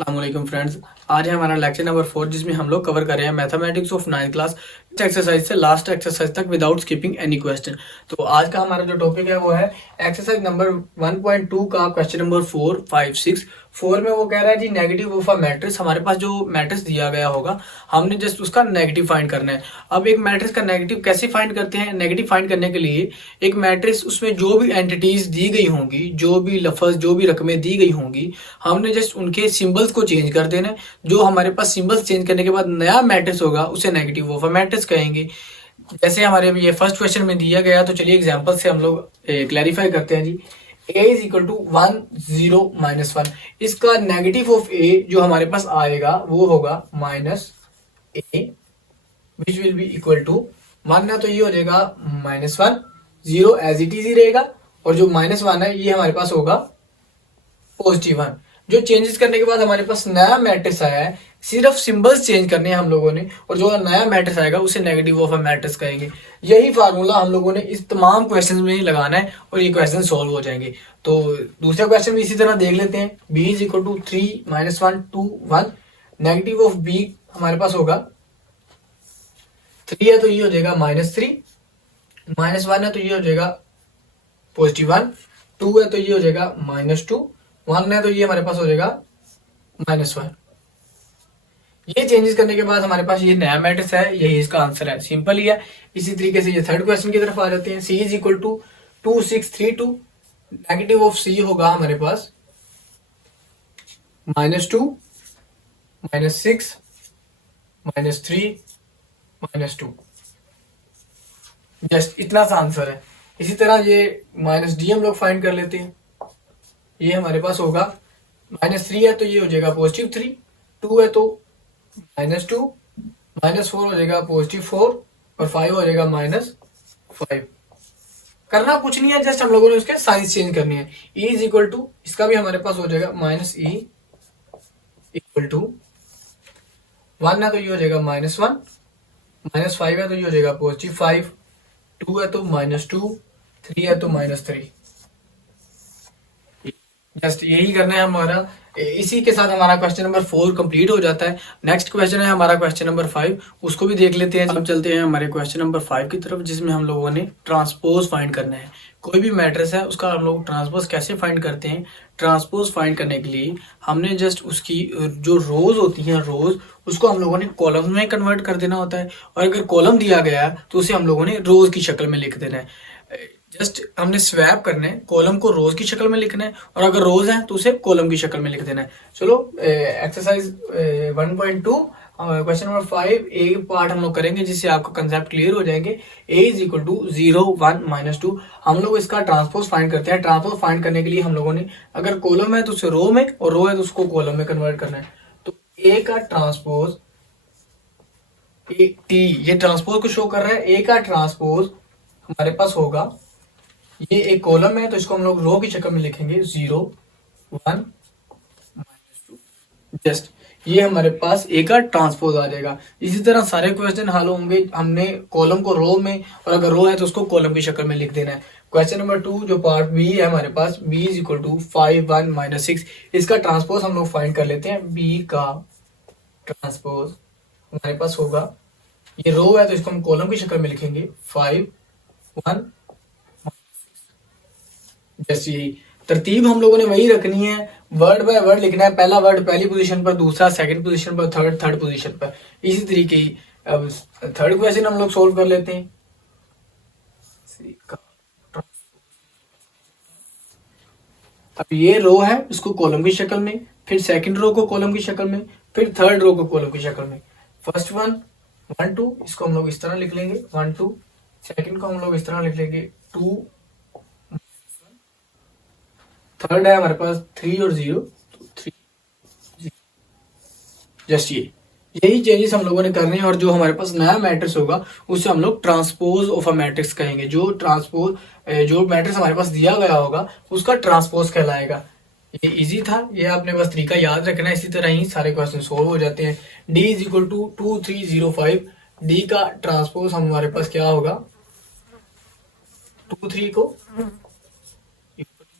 अस्सलाम वालेकुम फ्रेंड्स। आज है हमारा लेक्चर नंबर 4 जिसमें हम लोग कवर कर रहे हैं mathematics of 9th class exercise से लास्ट एक्सरसाइज तक विदाउट स्किपिंग एनी क्वेश्चन। तो आज का हमारा जो टॉपिक है वो है एक्सरसाइज नंबर 1.2 का क्वेश्चन नंबर 4, 5, 6। 4 में वो कह रहा है जी नेगेटिव ऑफ अ मैट्रिक्स। हमारे पास जो मैट्रिक्स दिया गया होगा हमने जस्ट उसका नेगेटिव फाइंड करना है। अब एक मैट्रिक्स का नेगेटिव कैसे फाइंड करते हैं? नेगेटिव फाइंड करने के लिए एक मैट्रिक्स उसमें जो भी एंटिटीज दी गई होंगी, जो भी लफ्ज, जो भी रकमें दी गई होंगी, हमने जस्ट उनके सिंबल्स को चेंज कर देना है। जो हमारे पास सिंबल्स चेंज करने के बाद नया मैट्रिक्स होगा उसे नेगेटिव ऑफ अ मैट्रिक्स कहेंगे। जैसे हमारे ये फर्स्ट क्वेश्चन में दिया गया, तो चलिए एग्जांपल से हम लोग क्लैरिफाई करते हैं जी। a is equal to 1, 0, -1। इसका नेगेटिव ऑफ a जो हमारे पास आएगा वो होगा -a, which will be equal to, मानना तो ये हो जाएगा -1, 0 एज इट इज ही रहेगा, और जो -1 है ये हमारे पास होगा +1। जो चेंजेस करने के बाद हमारे पास नया मैट्रिक्स आया है, सिर्फ सिंबल्स चेंज करने हैं हम लोगों ने, और जो नया मैट्रिक्स आएगा उसे नेगेटिव ऑफ अ मैट्रिक्स कहेंगे। यही फार्मूला हम लोगों ने इस तमाम क्वेश्चन में लगाना है और ये क्वेश्चन सॉल्व हो जाएंगे। तो दूसरा क्वेश्चन भी इसी तरह देख लेते हैं। b is equal to 3, -1, 2, 1। Negative of b हमारे पास होगा 3 है तो ये हो जाएगा -3, -1 है तो ये हो जाएगा +1, 2 है तो ये हो जाएगा -2, 1 है तो ये हमारे पास हो जाएगा -1। ये चेंजेस करने के बाद हमारे पास ये नया मैट्रिक्स है, यही इसका आंसर है। सिंपल ही है। इसी तरीके से ये थर्ड क्वेश्चन की तरफ आ जाते हैं। c is equal to 2, 6, 3, 2। Negative of c होगा हमारे पास -2, -6, -3, -2। जस्ट इतना सा आंसर है। इसी तरह ये -d हम लोग फाइंड कर लेते हैं। ये हमारे पास होगा -3 है तो ये हो जाएगा +3, 2 है तो -2, -4 हो जाएगा +4, और 5 हो जाएगा -5। करना कुछ नहीं है, जस्ट हम लोगों ने उसके साइज चेंज करनी है। e इज इक्वल टू, इसका भी हमारे पास हो जाएगा -e इक्वल टू 1 है तो ये हो जाएगा -1, -5 है तो ये हो जाएगा +5, 2 है तो -2, 3 है तो -3। जस्ट यही करना है हमारा। इसी के साथ हमारा क्वेश्चन नंबर 4 कंप्लीट हो जाता है। नेक्स्ट क्वेश्चन है हमारा क्वेश्चन नंबर 5, उसको भी देख लेते हैं। अब चलते हैं हमारे क्वेश्चन नंबर 5 की तरफ, जिसमें हम लोगों ने ट्रांसपोज फाइंड करना है। कोई भी मैट्रिक्स है उसका हम लोग ट्रांसपोज कैसे फाइंड करते हैं? ट्रांसपोज फाइंड करने के लिए हमने जस्ट उसकी जो रोज होती हैं, रोज उसको हम लोगों ने कॉलम में कन्वर्ट कर देना होता है, और अगर कॉलम दिया गया है तो उसे हम लोगों ने रोज की शक्ल में लिख देना है। जस्ट हमने स्वैप करना है, कॉलम को रोज की शक्ल में लिखना है, और अगर रोज है तो उसे कॉलम की शक्ल में लिख देना है। चलो एक्सरसाइज 1.2 क्वेश्चन नंबर 5 ए पार्ट हम लोग करेंगे, जिससे आपका कंसेप्ट क्लियर हो जाएंगे। a is equal to 0, 1, -2। हम लोग इसका ट्रांसपोज फाइंड करते हैं। ट्रांसपोज फाइंड करने के लिए हम लोगों ने, अगर कॉलम है तो उसे रो में, और रो है तो उसको कॉलम में कन्वर्ट करना है। तो a का ट्रांसपोज टी, ये ट्रांसपोज को शो कर रहा है। a का ट्रांसपोज हमारे पास होगा, ये एक कॉलम है तो इसको हम लोग रो की शक्ल में लिखेंगे 0, 1, -2। जस्ट ये हमारे पास ए का ट्रांसपोज आ जाएगा। इसी तरह सारे क्वेश्चन हल होंगे। हमने कॉलम को रो में, और अगर रो है तो उसको कॉलम की शक्ल में लिख देना है। क्वेश्चन नंबर 2 जो पार्ट बी है हमारे पास, b इज इक्वल टू 5, 1, -6। इसका ट्रांसपोज हम लोग फाइंड कर लेते हैं। b का ट्रांसपोज हमारे पास होगा, ये रो है तो इसको हम कॉलम की शक्ल में लिखेंगे 5, 1। जैसे यही तरतीब हम लोगों ने वही रखनी है, वर्ड बाय वर्ड लिखना है। पहला वर्ड पहली पोजीशन पर, दूसरा सेकंड पोजीशन पर, थर्ड पोजीशन पर। इसी तरीके ही अब थर्ड क्वेश्चन हम लोग सोल्व कर लेते हैं। अब ये रो है, इसको कॉलम की शक्ल में, फिर सेकंड रो को कॉलम की शक्ल में, फिर थर्ड रो को कॉलम की शक्ल में। फर्स्ट वन 1, 2, इसको हम लोग इस तरह लिख लेंगे 1, 2। सेकंड को हम लोग इस तरह लिख लेंगे 2। थर्ड है हमारे पास 3 और 0, तो 3, 0। जस्ट यही चेंजेस हम लोगों ने करने हैं, और जो हमारे पास नया मैट्रिक्स होगा उसे हम लोग ट्रांसपोज ऑफ अ मैट्रिक्स कहेंगे। जो मैट्रिक्स हमारे पास दिया गया होगा उसका ट्रांसपोज कहलाएगा। ये इजी था, ये आपने बस तरीका याद रखना है। इसी तरह ही सारे क्वेश्चन सोल्व हो जाते हैं। d is equal to 2, 3, 0, 5। d का ट्रांसपोज हमारे पास क्या होगा, 2, 3 को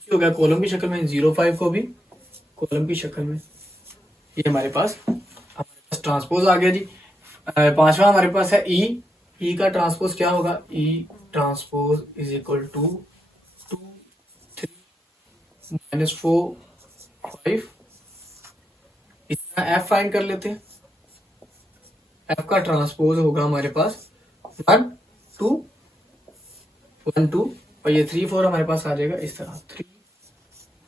हो गया कॉलम की शक्ल में, 0, 5 को भी कॉलम की शक्ल में। ये हमारे पास ट्रांसपोज आ गया जी। पांचवा हमारे पास है ई का ट्रांसपोज क्या होगा, ई ट्रांसपोज इज इक्वल टू 2 3 -4 5। इतना एफ फाइंड कर लेते हैं। एफ का ट्रांसपोज होगा हमारे पास 1 2 1 2 और ये 3 4 हमारे पास आ जाएगा इस तरह 3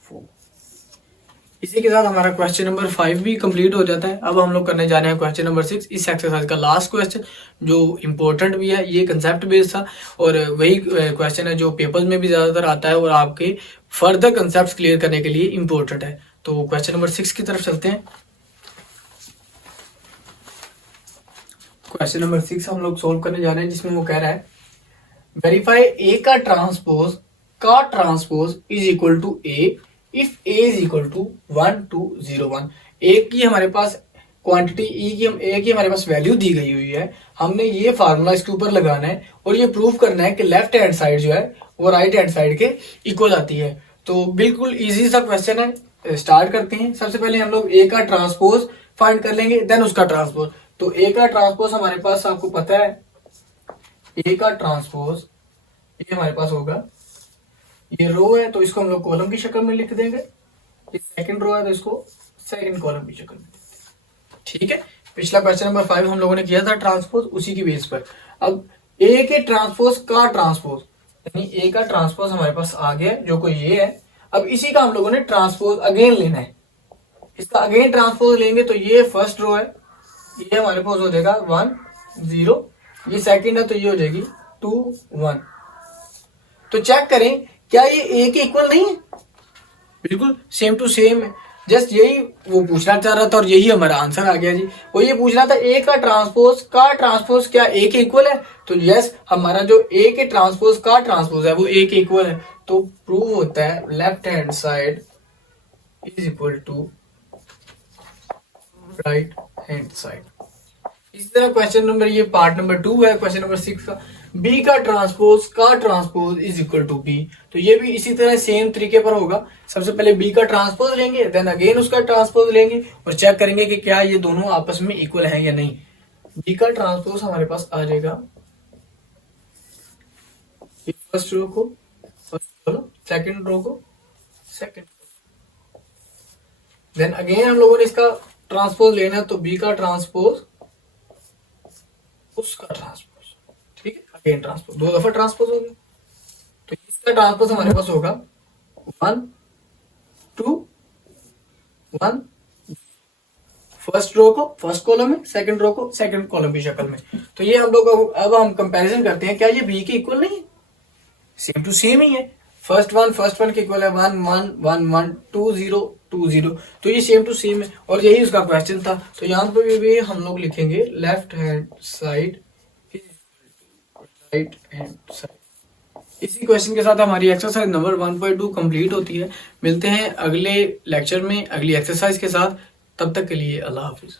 4। इसी के साथ हमारा क्वेश्चन नंबर 5 भी कंप्लीट हो जाता है। अब हम लोग करने जा रहे हैं क्वेश्चन नंबर 6, इस एक्सरसाइज का लास्ट क्वेश्चन जो इम्पोर्टेंट भी है। ये कंसेप्ट बेस्ड था और वही क्वेश्चन है जो पेपर्स में भी ज्यादातर आता है और आपके फर्दर कंसेप्ट क्लियर करने के लिए इम्पोर्टेंट है। तो क्वेश्चन नंबर 6 की तरफ चलते हैं। क्वेश्चन नंबर 6 हम लोग सोल्व करने जा रहे हैं, जिसमें वो कह रहा है वेरीफाई ए का transpose is equal to A if A is equal to 1 2 0 1। A की हमारे पास क्वांटिटी ए की हमारे पास वैल्यू दी गई हुई है। हमने ये फार्मूला इसके ऊपर लगाना है और ये प्रूव करना है कि लेफ्ट हैंड साइड जो है वो राइट हैंड साइड के इक्वल आती है। तो बिल्कुल इजी सा क्वेश्चन है। स्टार्ट करते हैं। सबसे पहले हम लोग ए का ट्रांसपोज फाइंड कर लेंगे, देन उसका ट्रांसपोज। तो ए का ट्रांसपोज हमारे पास आपको पता है, ए का ट्रांसपोज ये हमारे पास होगा, ये रो है तो इसको हम लोग कॉलम की शक्ल में लिख देंगे, ये सेकंड रो है तो इसको सेकंड कॉलम की शक्ल में। ठीक है, पिछला क्वेश्चन नंबर 5 हम लोगों ने किया था ट्रांसपोज, उसी की बेस पर। अब ए के ट्रांसपोज का ट्रांसपोज, यानी ए का ट्रांसपोज हमारे पास आ गया जो कोई ये है। अब इसी का हम लोगों ने ट्रांसपोज अगेन लेना है। इसका अगेन ट्रांसपोज लेंगे तो ये फर्स्ट रो है, ये हमारे पास हो जाएगा 1 0, ये सेकंड है तो ये हो जाएगी 2 1। तो चेक करें क्या ये ए के इक्वल नहीं है, बिल्कुल सेम टू सेम है। जस्ट यही वो पूछना चाह रहा था और यही हमारा आंसर आ गया जी। वो ये पूछना था ए का ट्रांसपोज क्या ए के इक्वल है, तो यस हमारा जो ए के ट्रांसपोज का ट्रांसपोज है वो ए के इक्वल है। तो प्रूव होता है left hand side is equal to right hand side. इसी तरह क्वेश्चन नंबर, ये पार्ट नंबर 2 है क्वेश्चन नंबर 6 का, बी का transpose is equal to B. तो ये भी इसी तरह सेम तरीके पर होगा। सबसे पहले बी का ट्रांसपोज लेंगे, देन अगेन उसका ट्रांसपोज लेंगे और चेक करेंगे कि क्या ये दोनों आपस में इक्वल है या नहीं। बी का ट्रांसपोज हमारे पास आ जाएगा फर्स्ट रो को फर्स्ट कॉलम, सेकंड रो को सेकंड, देन अगेन हम लोगों ने इसका ट्रांसपोज लेना है तो बी का ट्रांसपोज उसका ट्रांसपोज। ठीक है, अगेन ट्रांसपोज, 2 दफा ट्रांसपोज हो गया। तो इसका ट्रांसपोज हमारे पास होगा 1 2 1, फर्स्ट रो को फर्स्ट कॉलम में, सेकंड रो को सेकंड कॉलम की शक्ल में। तो ये हम लोग अब हम कंपैरिजन करते हैं, क्या ये बी के इक्वल नहीं है, सेम टू सेम ही है। फर्स्ट वन के इक्वल है 1 1 1 1 2 0 2 0, तो ये सेम टू सेम है और यही उसका क्वेश्चन था। तो यहाँ पर भी हम लोग लिखेंगे left hand side right hand side. इसी क्वेश्चन के साथ हमारी एक्सरसाइज नंबर 1.2 कंप्लीट होती है। मिलते हैं अगले लेक्चर में अगली एक्सरसाइज के साथ, तब तक के लिए अल्लाह हाफिज।